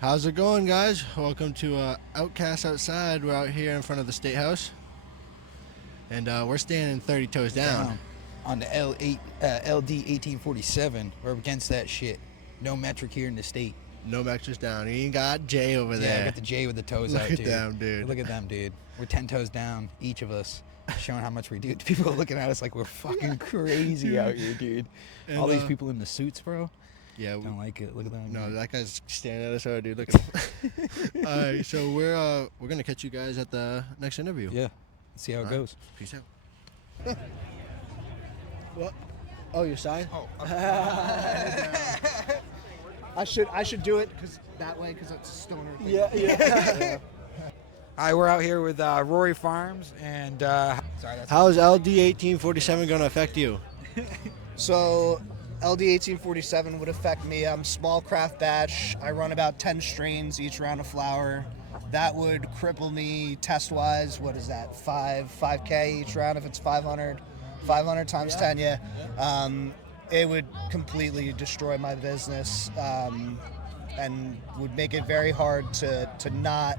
How's it going, guys? Welcome to Outcasts Outside. We're out here in front of the State House, and we're standing 30 toes down. On the LD1847. We're against that shit. No metric here in the state. No metrics down. You ain't got Jay over there. Yeah, I got the J with the toes out, Look dude. at them, dude. Look at them, dude. We're 10 toes down, each of us, showing how much we do. People are looking at us like we're fucking crazy out here, dude. And, all these people in the suits, bro. Yeah, don't like it. Look at that. No, that guy's staring at us. Oh, dude, look at him. All right, so we're gonna catch you guys at the next interview. Yeah, let's see how it goes. Peace out. What? Oh, you're signed? Oh, I should do it because it's a stoner thing. Yeah. Hi, we're out here with Rory Farms, and how's LD1847 gonna affect you? So LD1847 would affect me. I'm small craft batch. I run about 10 strains each round of flower. That would cripple me test-wise. What is that? 5K each round if it's 500. 500 times 10, yeah. It would completely destroy my business and would make it very hard to not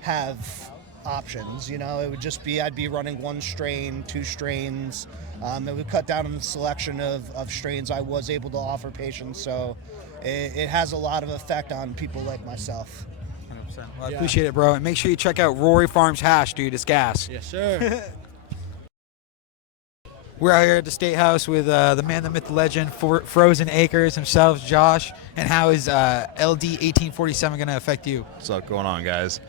have options. You know, it would just be, I'd be running one strain, two strains. It would cut down on the selection of strains I was able to offer patients. So it has a lot of effect on people like myself. 100%. Well, I appreciate it, bro. And make sure you check out Rory Farms hash, dude. It's gas. Yes, sir. We're out here at the State House with the man, the myth, the legend, Frozen Acres himself, Josh. And how is LD1847 going to affect you? What's going on, guys?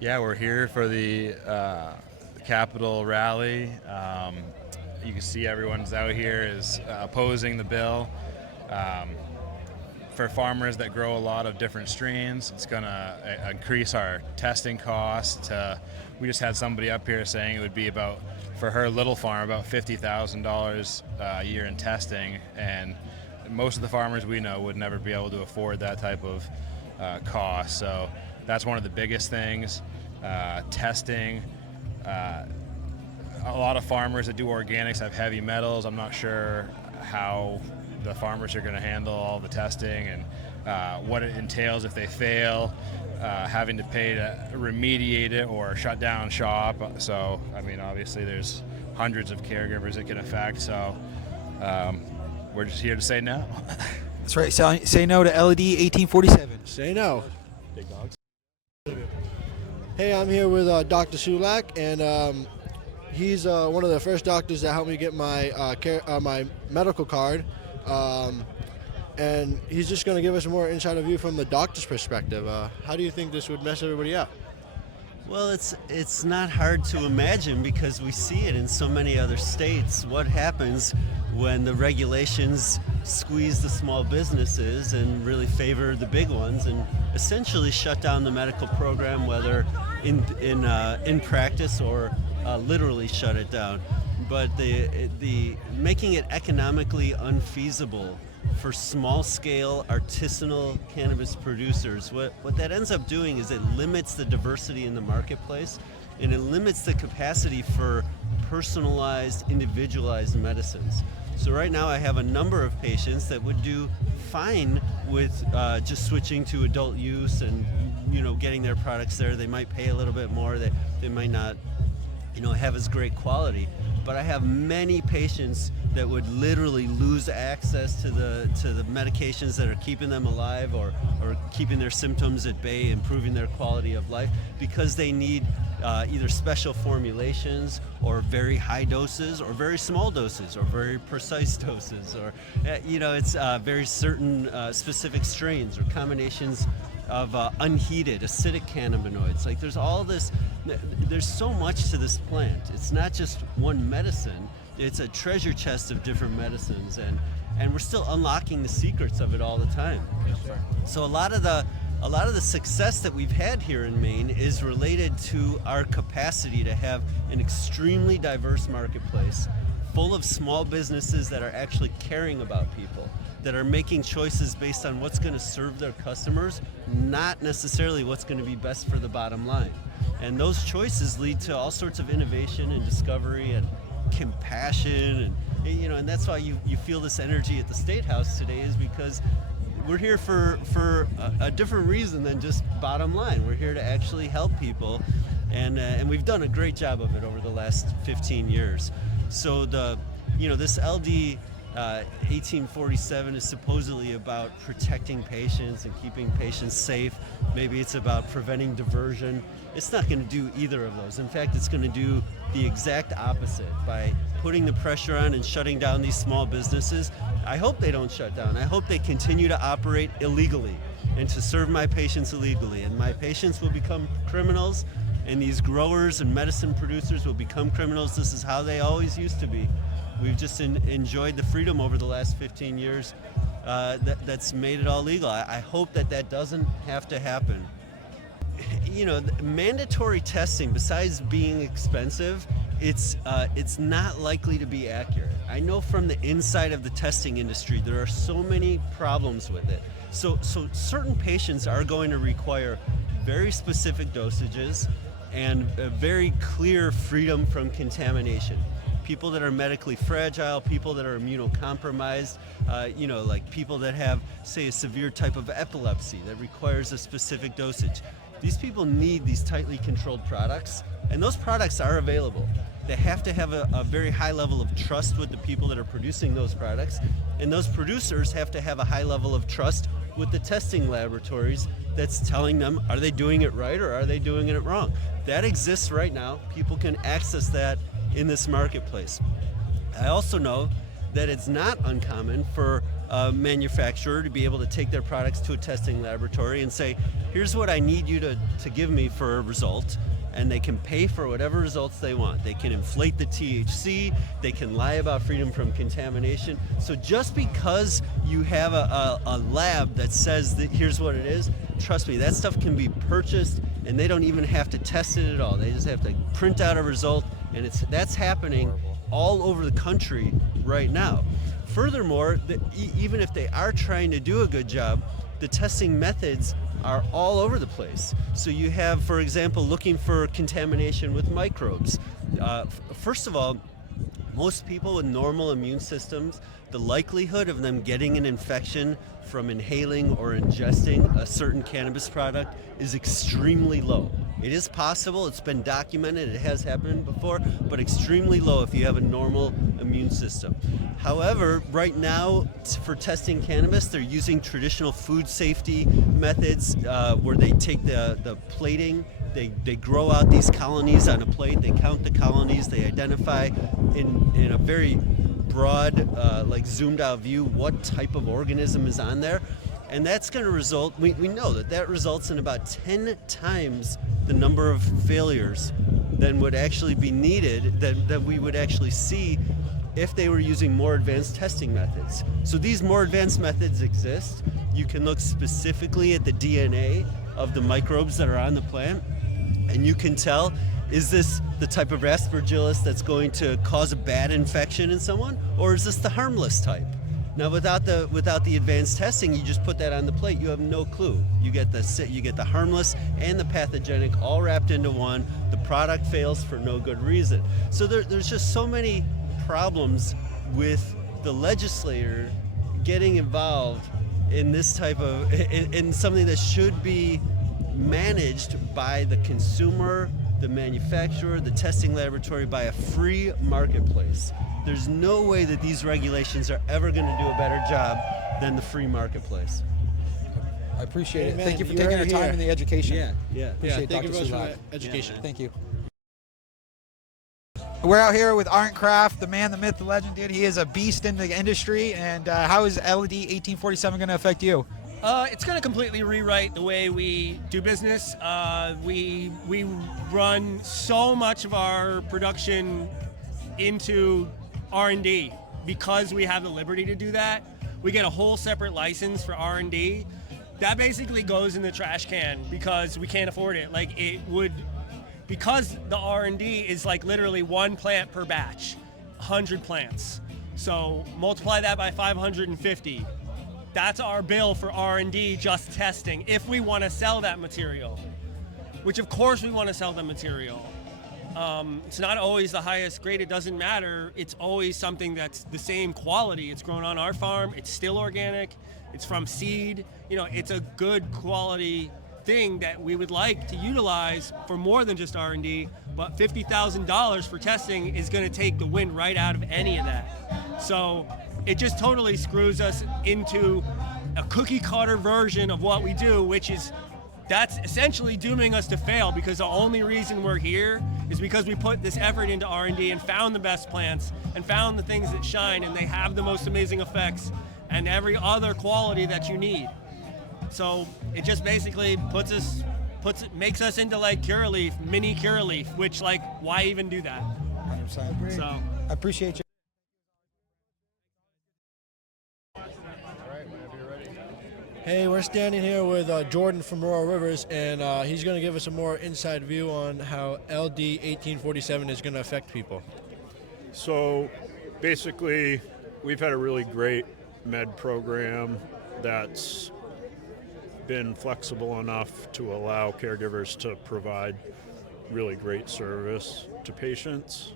Yeah, we're here for the Capitol rally. You can see everyone's out here is opposing the bill. For farmers that grow a lot of different strains, it's going to increase our testing costs. We just had somebody up here saying it would be about, for her little farm, about $50,000 a year in testing, and most of the farmers we know would never be able to afford that type of cost. So that's one of the biggest things. Testing. A lot of farmers that do organics have heavy metals. I'm not sure how the farmers are going to handle all the testing and what it entails if they fail, having to pay to remediate it or shut down shop. So, I mean, obviously there's hundreds of caregivers it can affect. So we're just here to say no. That's right. Say no to LD1847. Say no. Big dogs. Hey, I'm here with Dr. Sulak, and he's one of the first doctors that helped me get my my medical card, and he's just going to give us a more insider view from the doctor's perspective. How do you think this would mess everybody up? Well, it's not hard to imagine because we see it in so many other states. What happens when the regulations squeeze the small businesses and really favor the big ones and essentially shut down the medical program, whether in practice or literally shut it down. But the making it economically unfeasible for small-scale artisanal cannabis producers, what that ends up doing is it limits the diversity in the marketplace, and it limits the capacity for personalized, individualized medicines. So right now I have a number of patients that would do fine with just switching to adult use and getting their products there. They might pay a little bit more. They might not have as great quality. But I have many patients that would literally lose access to the medications that are keeping them alive or keeping their symptoms at bay, improving their quality of life, because they need either special formulations or very high doses or very small doses or very precise doses, or it's very certain specific strains or combinations of unheated acidic cannabinoids. Like there's all this, there's so much to this plant. It's not just one medicine. It's a treasure chest of different medicines, and we're still unlocking the secrets of it all the time. So a lot of the success that we've had here in Maine is related to our capacity to have an extremely diverse marketplace full of small businesses that are actually caring about people, that are making choices based on what's going to serve their customers, not necessarily what's going to be best for the bottom line. And those choices lead to all sorts of innovation and discovery and compassion, and that's why you feel this energy at the State House today, is because we're here for a different reason than just bottom line. We're here to actually help people, and we've done a great job of it over the last 15 years. So this LD 1847 is supposedly about protecting patients and keeping patients safe. Maybe it's about preventing diversion. It's not going to do either of those. In fact, it's going to do the exact opposite by putting the pressure on and shutting down these small businesses. I hope they don't shut down. I hope they continue to operate illegally and to serve my patients illegally. And my patients will become criminals, and these growers and medicine producers will become criminals. This is how they always used to be. We've just enjoyed the freedom over the last 15 years that's made it all legal. I hope that doesn't have to happen. Mandatory testing, besides being expensive, it's not likely to be accurate. I know from the inside of the testing industry, there are so many problems with it. So certain patients are going to require very specific dosages and a very clear freedom from contamination. People that are medically fragile, people that are immunocompromised, like people that have, say, a severe type of epilepsy that requires a specific dosage. These people need these tightly controlled products, and those products are available. They have to have a very high level of trust with the people that are producing those products, and those producers have to have a high level of trust with the testing laboratories that's telling them, are they doing it right or are they doing it wrong? That exists right now. People can access that in this marketplace. I also know that it's not uncommon for a manufacturer to be able to take their products to a testing laboratory and say, here's what I need you to give me for a result, and they can pay for whatever results they want. They can inflate the THC, they can lie about freedom from contamination. So just because you have a lab that says that here's what it is, trust me, that stuff can be purchased and they don't even have to test it at all. They just have to print out a result, and that's happening all over the country right now. Furthermore, even if they are trying to do a good job, the testing methods are all over the place. So you have, for example, looking for contamination with microbes. First of all, most people with normal immune systems, the likelihood of them getting an infection from inhaling or ingesting a certain cannabis product is extremely low. It is possible, it's been documented, it has happened before, but extremely low if you have a normal immune system. However, right now, for testing cannabis, they're using traditional food safety methods where they take the plating, they grow out these colonies on a plate, they count the colonies, they identify in a very broad, like zoomed out view what type of organism is on there. And that's going to result, we know that results in about 10 times the number of failures than would actually be needed, that we would actually see if they were using more advanced testing methods. So these more advanced methods exist. You can look specifically at the DNA of the microbes that are on the plant, and you can tell, is this the type of Aspergillus that's going to cause a bad infection in someone, or is this the harmless type? Now, without the advanced testing, you just put that on the plate. You have no clue. You get the harmless and the pathogenic all wrapped into one. The product fails for no good reason. So there's just so many problems with the legislator getting involved in this type of in something that should be managed by the consumer, the manufacturer, the testing laboratory, by a free marketplace. There's no way that these regulations are ever going to do a better job than the free marketplace. I appreciate it. Amen. Thank you for You taking heard the it time here. and the education. Yeah. Appreciate Thank you Dr. very much Sulak. for the education. Thank you. We're out here with Arndt Kraft, the man, the myth, the legend, dude. He is a beast in the industry. And how is LD 1847 going to affect you? It's going to completely rewrite the way we do business. We run so much of our production into R&D. Because we have the liberty to do that, we get a whole separate license for R&D. That basically goes in the trash can because we can't afford it. Like it would, because the R&D is like literally 1 plant per batch, 100 plants. So multiply that by 550. That's our bill for R&D just testing if we want to sell that material, which of course we want to sell the material. It's not always the highest grade, it doesn't matter. It's always something that's the same quality. It's grown on our farm, it's still organic, it's from seed. You know, it's a good quality thing that we would like to utilize for more than just R&D, but $50,000 for testing is gonna take the wind right out of any of that. So it just totally screws us into a cookie cutter version of what we do, which is that's essentially dooming us to fail because the only reason we're here is because we put this effort into R&D and found the best plants and found the things that shine and they have the most amazing effects and every other quality that you need. So it just basically makes us into like Curaleaf, mini Curaleaf, which like why even do that? 100%. So I appreciate you. Hey, we're standing here with Jordan from Royal Rivers, and he's going to give us a more inside view on how LD1847 is going to affect people. So basically, we've had a really great med program that's been flexible enough to allow caregivers to provide really great service to patients.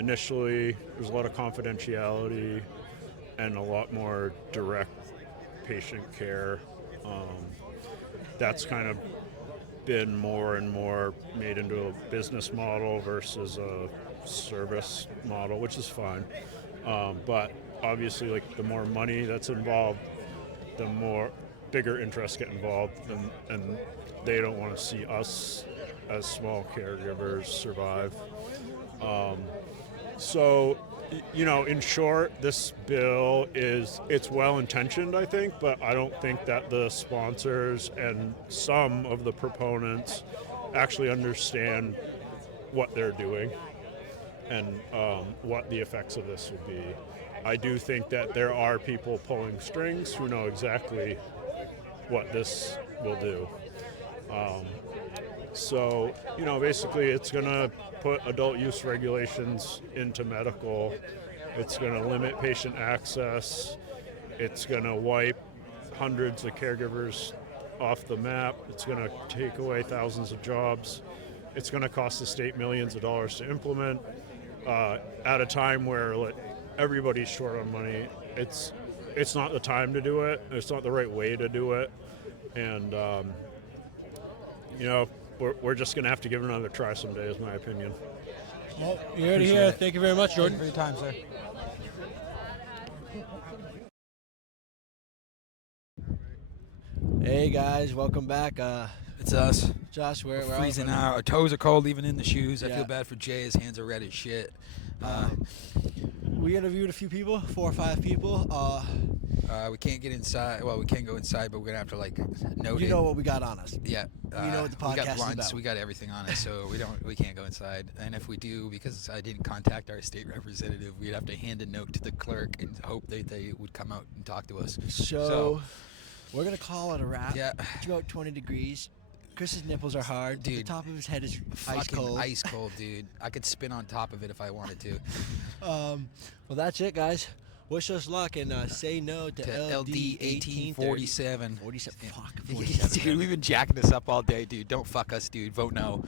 Initially, there's a lot of confidentiality and a lot more direct patient care. That's kind of been more and more made into a business model versus a service model, which is fine. But obviously, like the more money that's involved, the more bigger interests get involved, and they don't want to see us as small caregivers survive. So, you know, in short, this bill it's well-intentioned, I think, but I don't think that the sponsors and some of the proponents actually understand what they're doing and what the effects of this will be. I do think that there are people pulling strings who know exactly what this will do. So, you know, basically it's going to put adult use regulations into medical. It's going to limit patient access. It's going to wipe hundreds of caregivers off the map. It's going to take away thousands of jobs. It's going to cost the state millions of dollars to implement at a time where everybody's short on money. It's not the time to do it. It's not the right way to do it. And, you know, we're just going to have to give it another try someday, is my opinion. Well, you heard it here. Thank you very much, Jordan. Thank you for your time, sir. Hey guys, welcome back. It's us. Josh, we're Freezing out. Our toes are cold even in the shoes. I Yeah. feel bad for Jay. His hands are red as shit. We interviewed a few people, 4 or 5 people. We can't get inside. Well, we can go inside, but we're gonna have to like note You it. know what we got on us. Yeah. You know what the We podcast got is blunts. about. We got everything on us, so we can't go inside. And if we do, because I didn't contact our state representative, we'd have to hand a note to the clerk and hope that they would come out and talk to us. So we're going to call it a wrap. Yeah. It's about 20 degrees. Chris's nipples are hard. Dude, the top of his head is ice Fucking cold. ice cold, dude. I could spin on top of it if I wanted to. Well, that's it, guys. Wish us luck and say no to LD 1847. 47. Fuck, Dude, 47. we've been jacking this up all day, dude. Don't fuck us, dude. Vote no.